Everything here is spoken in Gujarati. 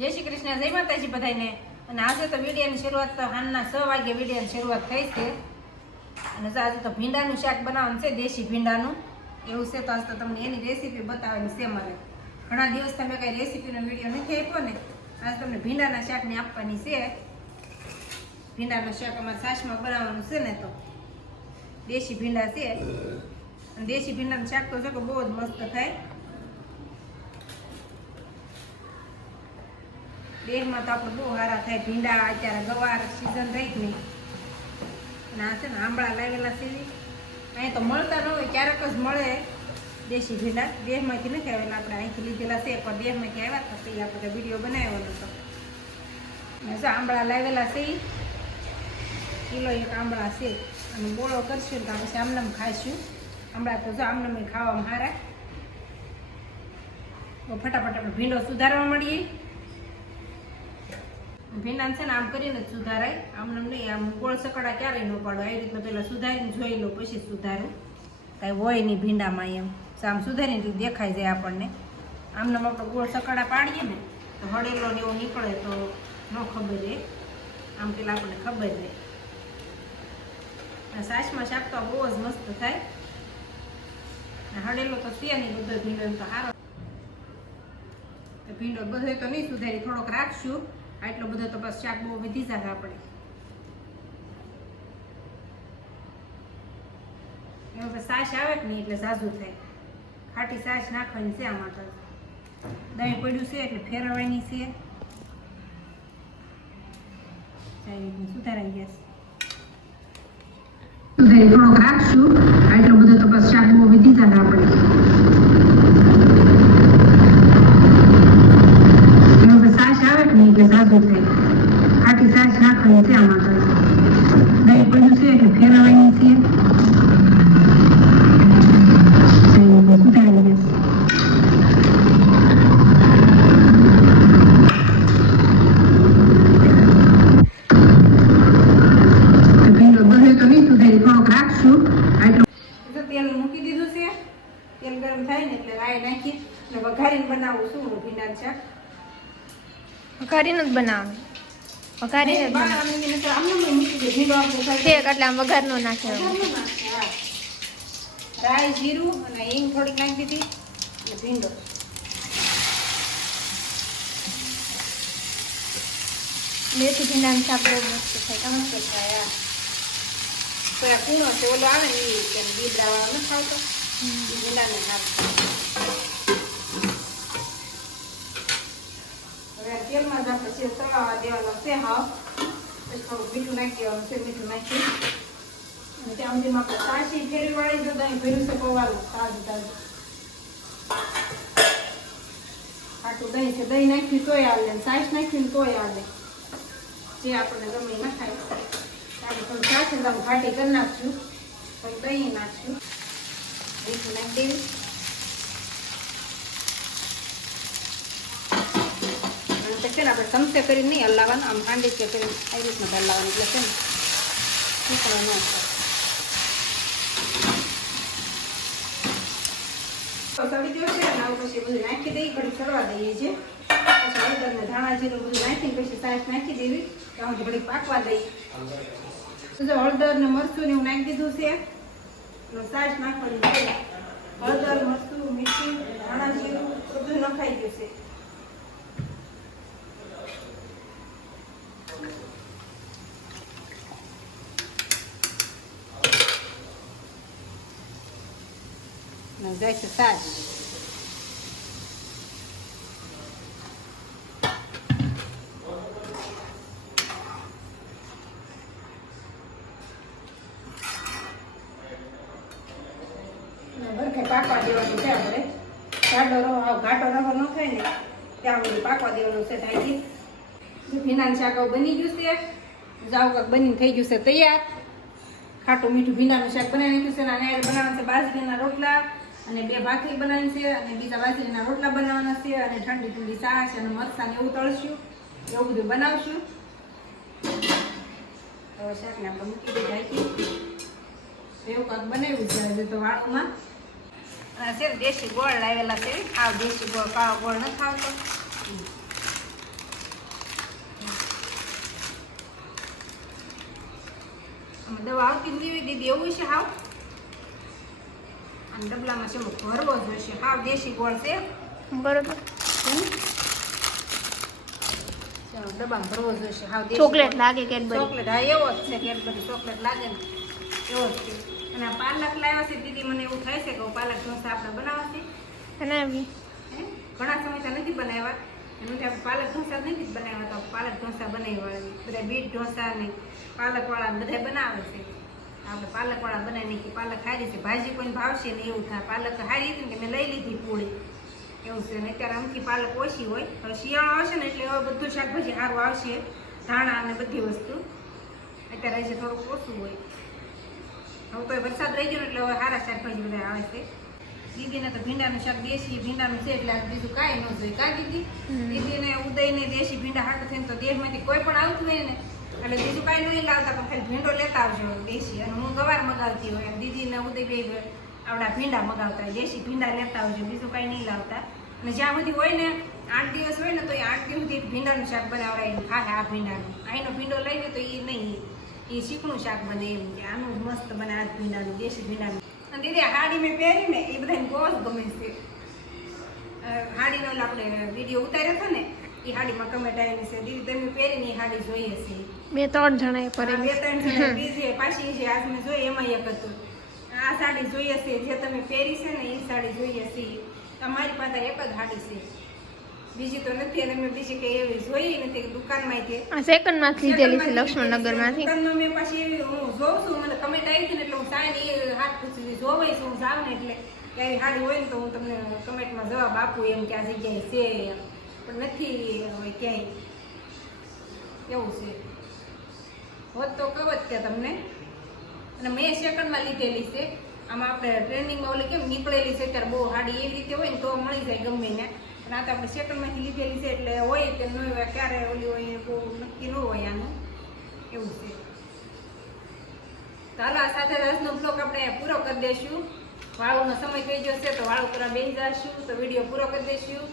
જય શ્રી કૃષ્ણ, જય માતાજી બધાને। અને આજે તો વિડીયોની શરૂઆત તો સાંજના 6 વાગે વિડીયોની શરૂઆત થઈ છે। અને આજે તો ભીંડાનું શાક બનાવવાનું છે, દેશી ભીંડાનું એવું છે। તો આજ તો તમને એની રેસીપી બતાવવાની છે મારે। ઘણા દિવસ તમે કઈ રેસીપીનો વિડીયો નથી આપ્યો ને, આજ તમને ભીંડાના શાકની આપવાની છે। ભીંડાનું શાક અમારે સાસમાં બનાવવાનું છે ને, તો દેશી ભીંડા છે। અને દેશી ભીંડાનું શાક તો છે કે બહુ જ મસ્ત થાય। દેહમાં તો આપણે બહુ સારા થાય ભીંડા। અત્યારે ગવાર સિઝન થઈ જ નહીં। અને આ છે ને આંબળા લાવેલા છે, અહીં તો મળતા ન હોય, ક્યારેક જ મળે દેશી ભીંડા। દેહમાંથી નથી આવેલા, આપણે અહીંથી લીધેલા છે, પણ દેહમાંથી આવ્યા હતા તો આપણે વિડીયો બનાવ્યો હતો। જો આંબળા લાવેલા છે, કિલો 1 આંબળા છે। અને બોળો કરશું તો પછી આમનામ ખાઈશું। આંબળા તો જો આમનામ ખાવામાં સારા। તો ફટાફટ આપણે ભીંડો સુધારવા મળીએ। ભીંડાને છે ને આમ કરીને જ સુધારાય, આમને નહીં આમ ગોળ સકડા ક્યારેય ન પાડો। આવી રીતના પહેલાં સુધારીને જોઈ લો, પછી સુધારું, કાંઈ હોય નહીં ભીંડામાં એમ। આમ સુધારીને દેખાઈ જાય આપણને। આમને આપણે ગોળ સકડા પાડીએ ને તો હળેલો ને એવું નીકળે તો ન ખબર રહે, આમ પેલા આપણને ખબર રહે। સાસમાં શાક તો બહુ જ મસ્ત થાય। હળેલો તો છે નહીં બધો ભીંડો, એમ તો સારો ભીંડો બધો તો નહીં સુધારી, થોડોક રાખશું। આટલો બધો તો બસ શાક બહુ વધી જાય આપણે। એમાં સાસ આવે કે નહીં એટલે ઝાઝુ થાય। ખાટી સાસ નાખવાની છે આમાં તો। દહીં પડ્યું છે એટલે ફેરવવાની છે। સુધારાઈ ગયા છે, થોડોક રાખશું। આટલો બધો તો બસ શાક બહુ વધી જાય આપણે। ખાટી સાસ નાખવાની છે આમાં તો। દહીં પડ્યું છે એટલે ફેરવવાની છે। સુધારી દેશે ભીંડો બધે તો નહીં સુધારી, થોડોક રાખશું। આટલું તેલ મૂકી દીધું છે। તેલ ગરમ થાય ને એટલે રાઈ નાખી અને વઘારીને બનાવું છું ભીંડાનું શાક। વઘારીને જ બનાવે, વઘારીને જ બનાવે એટલે આમ વઘાર નો નાખે। રાઈ, જીરું અને હિંગ થોડીક નાખી દીધી અને ભીંડો। દેશી ભીંડાનું શાક બહુ મસ્ત થાય। મસ્ત થાય। તો આ કૂણો છે ઓલો આવે ને એ કે દીબડા વાળો નથી ખાવતો, ભીંડાને નાખ। તેલમાં જ આપણે છે તળાવા દેવાનો છે હાવ, પછી થોડું મીઠું નાખી દેવાનું છે। મીઠું નાખી અને ત્યાં સુધીમાં આપણે સાસી ફેરવી વાળી તો દહીં ભર્યું છે પવારું તાજું તાજું। આટલું દહીં છે, દહીં નાખ્યું તોય આવે, સાસ નાખ્યું ને તોય આવે, જે આપણને ગમે ના ખાય। આપણે થોડું સાથે તમે ઘાટી કરી નાખશું, થોડું દહીં નાખશું, મીઠું નાખી દેવું। છે ને આપણે ચમચે કરીને નહીં હલાવવાનું, આમ હાંડી કે કરીને આવી રીતના હલાવવાનું, એટલે છે ને નીકળો ન થાય। સળી ગયો છે ને, આવું પછી બધું નાખી દઈએ, ઘડી ચડવા દઈએ છીએ। પછી હળદર ને ધાણા જીરું બધું નાખીને પછી સાસ નાખી દેવી, ત્યાં ઘડી પાકવા દઈએ। જો હળદર ને મરચું ને એવું નાખી દીધું છે, સાસ નાખવાની છે। હળદર, મરચું, મીઠું, ધાણા જીરું બધું નખાઈ ગયું છે। જાય છે સાસ। ભરખે પાકવા દેવાનું છે આપણે। ઘાટો રવો ન થાય ને ત્યાં સુધી પાકવા દેવાનું છે ઢાંકી। ભીંડાનું શાક બની ગયું છે, જાવ કાંક બનીને થઈ ગયું છે તૈયાર। ખાટું મીઠું ભીંડાનું શાક બનાવી નાખ્યું છે। અને આને બનાવવાનું છે બાજરીના રોટલા, અને 2 ભાખરી બનાવી છે, અને બીજા બાજરીના રોટલા બનાવવાના છે, અને ઠંડી ઠંડી છાશ અને મરચાં એવું તળશું, એવું બધું બનાવશું। તો શાકને આપણે મૂકી દઈએ ઢાંકી। એવું કાંક બનાવ્યું છે હજુ તો વાળુમાં। અને છે દેશી ગોળ લાવેલા છે, આવ દેશી ગોળ, કાળો ગોળ નથી આવતો। દવા આવતી જ નહીં દીદી એવું છે હાવ. અને ડબલામાં છે ભરવો જોઈશે. હાવ દેશી ગોળ છે. બરોબર. ડબ્બામાં ભરવો જોઈશે. હાવ દેશી ચોકલેટ ગોળ. લાગે કેડબરી. ચોકલેટ હા એવો જ છે. કેડબરી ચોકલેટ લાગે ને એવો જ છે. અને આ પાલક લાવ્યા છે દીદી, મને એવું થાય છે કે પાલક ઢોસા આપણે બનાવવા છે. બનાવી. હે? ઘણા સમયથી નથી બનાવ્યા. એનું જે પાલક ઢોસા નથી જ બનાવ્યા, તો પાલક ઢોસા બનાવી વાળા બધા બીટ ઢોસા ને પાલકવાળા બધા બનાવે છે. આપણે પાલકવાળા બનાવી નાખી. પાલક હારી છે, ભાજી કોઈને ભાવશે ને એવું થાય. પાલક હારી હતી ને મેં લઈ લીધી પૂળી એવું છે. ને અત્યારે આમથી પાલક ઓછી હોય. હવે શિયાળો આવશે ને એટલે હવે બધું શાકભાજી સારું આવશે, ધાણા અને બધી વસ્તુ. અત્યારે હજી થોડુંક ઓછું હોય. હવે તો વરસાદ રહી ગયો ને એટલે હવે સારા શાકભાજી બધા આવે છે. દીદીને તો ભીંડાનું શાક દેશી ભીંડાનું છે એટલે બીજું કાંઈ ન જોઈએ. કા દીદી? દીદીને ઉદયને દેશી ભીંડા હાટું થઈને તો દેહમાંથી કોઈ પણ આવતું હોય ને એટલે બીજું કાંઈ નહીં લાવતા, પણ ખાલી ભીંડો લેતા આવજો દેશી. અને હું ગવાર મગાવતી હોય, દીદીને ઉદય બે આવડા ભીંડા મગાવતા હોય, દેશી ભીંડા લેતા આવજો, બીજું કાંઈ નહીં લાવતા. અને જ્યાં સુધી હોય ને 8 દિવસ હોય ને તો એ 8 દિવસ સુધી ભીંડાનું શાક બનાવડાવીને ખાય. આ ભીંડાનું અહીંનો ભીંડો લઈને તો એ નહીં, એ શીકણું શાક બને એમ કે આનું જ મસ્ત બને આ ભીંડાનું, દેશી ભીંડાનું. અને દીદી આ હાડી મેં પહેરીને એ બધાને બહુ જ ગમે છે. હાડીનો આપણે વિડીયો ઉતાર્યો હતો ને એ હાડીમાં કમેન્ટ આવેલી છે, દીદી તમે પહેરીને એ હાડી જોઈએ છે. 2-3 જણાએ હા, પહેરેલી. 2-3 જણા બીજી પાછી છે આજ મેં જોઈ એમાં એક હતું. આ સાડી જોઈએ છે જે તમે પહેરી છે ને એ સાડી જોઈએ છે. અમારી પાસે એક જ હાડી છે, બીજી તો નથી. અને મેં બીજી કઈ એવી જોઈ નથી દુકાનમાંથી. આ સેકન્ડમાંથી લીધેલી છે લક્ષ્મણનગરમાંથી. દુકાનમાં મેં પાછી એવી હું જોઉં છું, મને કમેન્ટ આવી હતી ને એટલે હું સાઈને એ હાથ પૂછી જોવાય છું. હું જાઉં ને એટલે કે આવી હાડી હોય ને તો હું તમને કમેન્ટમાં જવાબ આપું એમ કે આ જગ્યાએ છે એમ. પણ નથી હોય ક્યાંય એવું છે. હોત તો કહો જ ત્યાં તમને. અને મેં સેકન્ડમાં લીધેલી છે. આમાં આપણે ટ્રેનિંગમાં ઓલી કેમ નીકળેલી છે ત્યારે બહુ હાડી એવી રીતે હોય ને તો મળી જાય ગમે ને. પણ આ તો આપણે સેકન્ડમાંથી લીધેલી છે એટલે હોય કે ન હોય, ક્યારે ઓલી હોય બહુ નક્કી ન હોય આનું, એવું છે. તો હાલો આ સાથે આજનો બ્લોગ આપણે પૂરો કરી દઈશું. વાળુનો સમય થઈ ગયો છે તો વાળું કરવા બેસી જઈશું તો વિડીયો પૂરો કરી દઈશું.